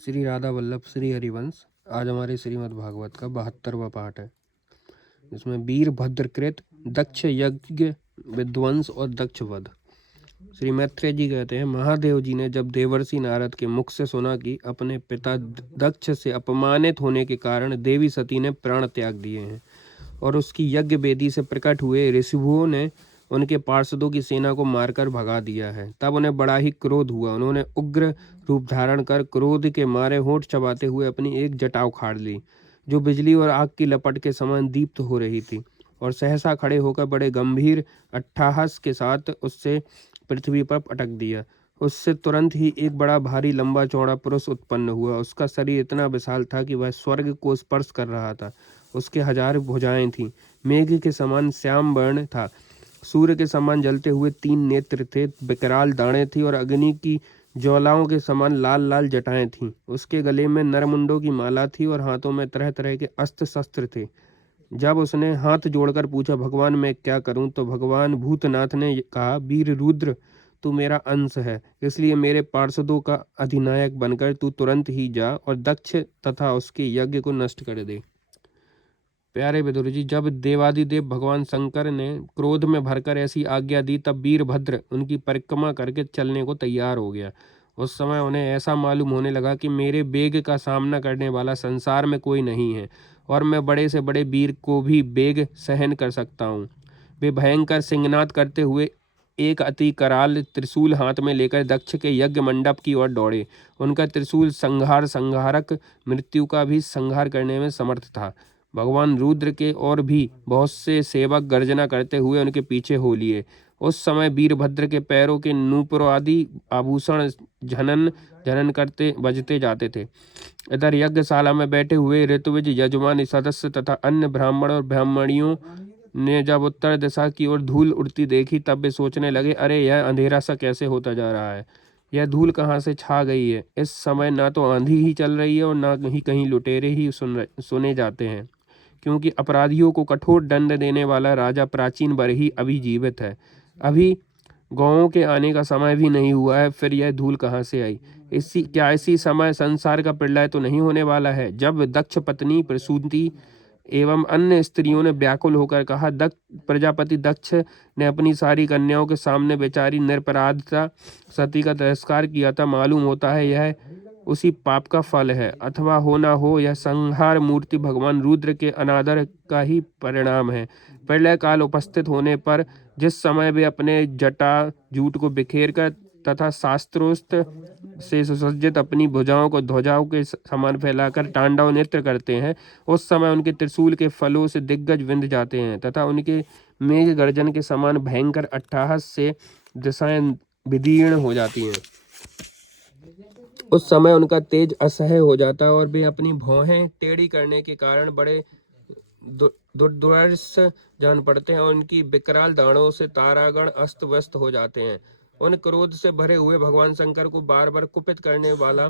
श्री राधा वल्लभ श्री हरिवंश। आज हमारे श्रीमद् भागवत का 72वां पाठ है। इसमें वीरभद्रकृत दक्ष यज्ञ विध्वंस और दक्ष वध। श्री मैत्रेय जी कहते हैं, महादेव जी ने जब देवर्षि नारद के मुख से सुना कि अपने पिता दक्ष से अपमानित होने के कारण देवी सती ने प्राण त्याग दिए हैं और उसकी यज्ञ वेदी से प्रकट हुए ऋषियों ने उनके पार्षदों की सेना को मारकर भगा दिया है, तब उन्हें बड़ा ही क्रोध हुआ। उन्होंने उग्र रूप धारण कर क्रोध के मारे होंठ चबाते हुए अपनी एक जटा उखाड़ ली, जो बिजली और आग की लपट के समान दीप्त हो रही थी, और सहसा खड़े होकर बड़े गंभीर अट्टहास के साथ उससे पृथ्वी पर पटक दिया। उससे तुरंत ही एक बड़ा भारी लंबा चौड़ा पुरुष उत्पन्न हुआ। उसका शरीर इतना विशाल था कि वह स्वर्ग को स्पर्श कर रहा था। उसके 1000 भुजाएं थीं, मेघ के समान श्याम वर्ण था, सूर्य के समान जलते हुए 3 नेत्र थे, विकराल दाढ़ें थी और अग्नि की ज्वालाओं के समान लाल लाल जटाएं थीं। उसके गले में नरमुंडों की माला थी और हाथों में तरह तरह के अस्त्र शस्त्र थे। जब उसने हाथ जोड़कर पूछा, भगवान मैं क्या करूं, तो भगवान भूतनाथ ने कहा, वीर रुद्र तू मेरा अंश है, इसलिए मेरे पार्षदों का अधिनायक बनकर तू तुरंत ही जा और दक्ष तथा उसके यज्ञ को नष्ट कर दे। प्यारे विदुर जी, जब देवादिदेव भगवान शंकर ने क्रोध में भरकर ऐसी आज्ञा दी, तब वीरभद्र उनकी परिक्रमा करके चलने को तैयार हो गया। उस समय उन्हें ऐसा मालूम होने लगा कि मेरे वेग का सामना करने वाला संसार में कोई नहीं है और मैं बड़े से बड़े वीर को भी वेग सहन कर सकता हूँ। वे भयंकर सिंहनाद करते हुए एक अति कराल त्रिशूल हाथ में लेकर दक्ष के यज्ञ मंडप की ओर दौड़े। उनका त्रिशूल संहारक मृत्यु का भी संहार करने में समर्थ था। भगवान रुद्र के और भी बहुत से सेवक गर्जना करते हुए उनके पीछे हो लिए। उस समय वीरभद्र के पैरों के नूपुर आदि आभूषण झनन झनन करते बजते जाते थे। इधर यज्ञशाला में बैठे हुए ऋतुविज यजमान सदस्य तथा अन्य ब्राह्मण और ब्राह्मणियों ने जब उत्तर दिशा की ओर धूल उड़ती देखी, तब वे सोचने लगे, अरे यह अंधेरा सा कैसे होता जा रहा है, यह धूल कहाँ से छा गई है। इस समय ना तो आंधी ही चल रही है और ना ही कहीं लुटेरे ही सुने जाते हैं, क्योंकि अपराधियों को कठोर दंड देने वाला राजा प्राचीन बरही अभी जीवित है। अभी गौओं के आने का समय भी नहीं हुआ है, फिर यह धूल कहाँ से आई। इसी समय संसार का प्रलय तो नहीं होने वाला है। जब दक्ष पत्नी प्रसूति एवं अन्य स्त्रियों ने व्याकुल होकर कहा, प्रजापति दक्ष ने अपनी सारी कन्याओं के सामने बेचारी निरपराधता सती का तिरस्कार किया था, मालूम होता है यह उसी पाप का फल है, अथवा हो ना हो यह संहार मूर्ति भगवान रुद्र के अनादर का ही परिणाम है। प्रलय काल उपस्थित होने पर जिस समय वे अपने जटा जूट को बिखेर कर तथा शास्त्रोक्त से सुसज्जित अपनी भुजाओं को ध्वजाओं के समान फैलाकर तांडव नृत्य करते हैं, उस समय उनके त्रिशूल के फलों से दिग्गज विंध जाते हैं तथा उनके मेघ गर्जन के समान भयंकर अट्टहास से दिशाएं विदीर्ण हो जाती हैं। उस समय उनका तेज असह्य हो जाता है और वे अपनी भौहें टेढ़ी करने के कारण बड़े दुर्दर्श जान पड़ते हैं और उनकी विकराल दाढ़ों से तारागण अस्त व्यस्त हो जाते हैं। उन क्रोध से भरे हुए भगवान शंकर को बार बार कुपित करने वाला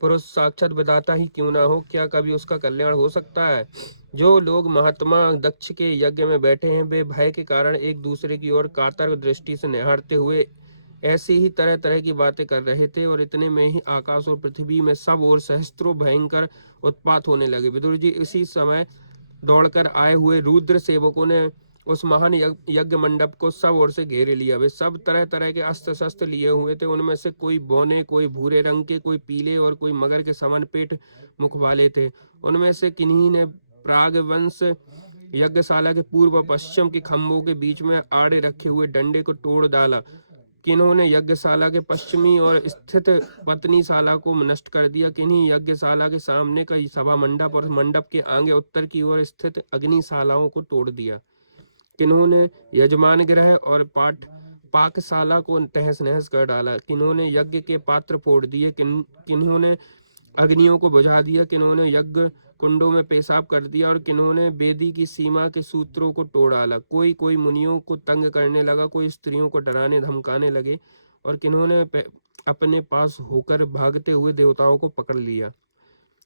पुरुष साक्षात विधाता ही क्यों ना हो, क्या कभी उसका कल्याण हो सकता है। जो लोग महात्मा दक्ष के यज्ञ में बैठे हैं, वे भय के कारण एक दूसरे की ओर कातर दृष्टि से निहारते हुए ऐसी ही तरह तरह की बातें कर रहे थे, और इतने में ही आकाश और पृथ्वी में सब ओर सहस्त्रों भयंकर उत्पात होने लगे। विदुर जी, इसी समय दौड़कर आए हुए रुद्र सेवकों ने उस महान यज्ञ मंडप को सब ओर से घेरे लिया। वे सब तरह तरह के अस्त्र शस्त्र लिए हुए थे। उनमें से कोई बौने, कोई भूरे रंग के, कोई पीले और कोई मगर के समान पेट मुख वाले थे। उनमें से किन्हीं ने प्रागवंश यज्ञशाला के पूर्व और पश्चिम के खंभों के बीच में आड़े रखे हुए डंडे को तोड़ डाला। किन्होंने यज्ञशाला के पश्चिमी और स्थित पत्नीशाला को नष्ट कर दिया। किन्हीं यज्ञशाला के सामने का सभा मंडप और मंडप के आगे उत्तर की ओर स्थित अग्निशालाओं को तोड़ दिया। किन्होंने यजमान गृह और पाकशाला को तहस नहस कर डाला। किन्होंने यज्ञ के पात्र फोड़ दिए, किन्होंने अग्नियों को बुझा दिया, किन्होंने यज्ञ कुंडों में पेशाब कर दिया और किन्होंने वेदी की सीमा के सूत्रों को तोड़ डाला। कोई कोई मुनियों को तंग करने लगा, कोई स्त्रियों को डराने धमकाने लगे और किन्होंने अपने पास होकर भागते हुए देवताओं को पकड़ लिया।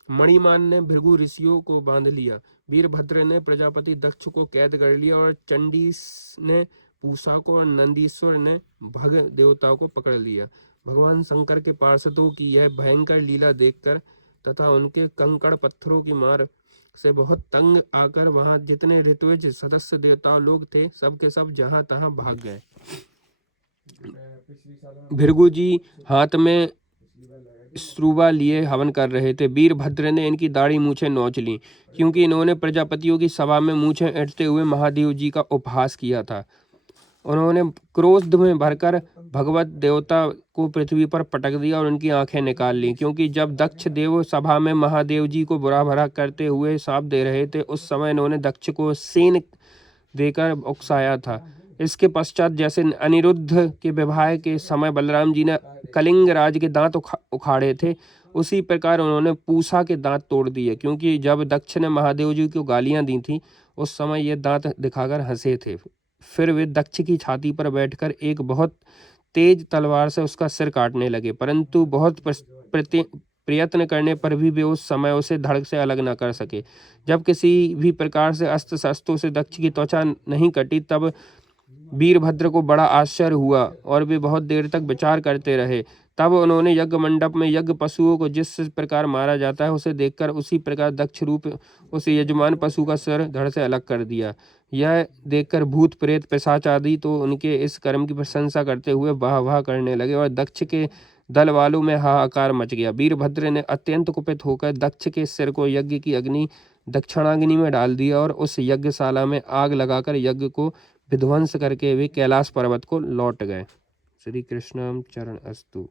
मणिमान ने भृगु ऋषियों को बांध लिया। वीरभद्र ने प्रजापति दक्ष को कैद कर लिया और चंडीस ने पूषा को और नंदीश्वर ने भग देवताओं को पकड़ लिया। भगवान शंकर के पार्षदों की यह भयंकर लीला देखकर तथा उनके कंकड़ पत्थरों की मार से बहुत तंग आकर वहां जितने ऋत्विज सदस्य देवता लोग थे सब के सब जहां तहां भाग गए। भृगु जी हाथ में श्रुवा लिए हवन कर रहे थे। वीरभद्र ने इनकी दाढ़ी मूछें नोच ली, क्योंकि इन्होंने प्रजापतियों की सभा में मूछें ऐंठते हुए महादेव जी का उपहास किया था। उन्होंने क्रोध में भरकर भगवत देवता को पृथ्वी पर पटक दिया और उनकी आंखें निकाल ली, क्योंकि जब दक्ष देव सभा में महादेव जी को बुरा भला करते हुए शाप दे रहे थे उस समय इन्होंने दक्ष को सेन देकर उकसाया था। इसके पश्चात जैसे अनिरुद्ध के विवाह के समय बलराम जी ने कलिंग राज के दांत उखाड़े थे, उसी प्रकार उन्होंने पूसा के दांत तोड़ दिए, क्योंकि जब दक्ष ने महादेव जी को गालियां दी थी उस समय ये दांत दिखाकर हंसे थे। फिर वे दक्ष की छाती पर बैठकर एक बहुत तेज तलवार से उसका सिर काटने लगे, परंतु बहुत प्रयत्न करने पर भी वे उस समय उसे धड़ से अलग न कर सके। जब किसी भी प्रकार से अस्त्र शस्त्रों से दक्ष की त्वचा नहीं कटी तब वीरभद्र को बड़ा आश्चर्य हुआ और वे बहुत देर तक विचार करते रहे। तब उन्होंने यज्ञ मंडप में यज्ञ पशुओं को जिस प्रकार मारा जाता है उसे देखकर उसी प्रकार दक्ष रूप उस यजमान पशु का सिर धड़ से अलग कर दिया। यह देखकर भूत प्रेत पिशाच आदि तो उनके इस कर्म की प्रशंसा करते हुए वाह वाह करने लगे और दक्ष के दल वालों में हाहाकार मच गया। वीरभद्र ने अत्यंत कुपित होकर दक्ष के सिर को यज्ञ की अग्नि दक्षिणाग्नि में डाल दिया और उस यज्ञशाला में आग लगाकर यज्ञ को विध्वंस करके वे कैलाश पर्वत को लौट गए। श्री कृष्णम चरण अस्तु।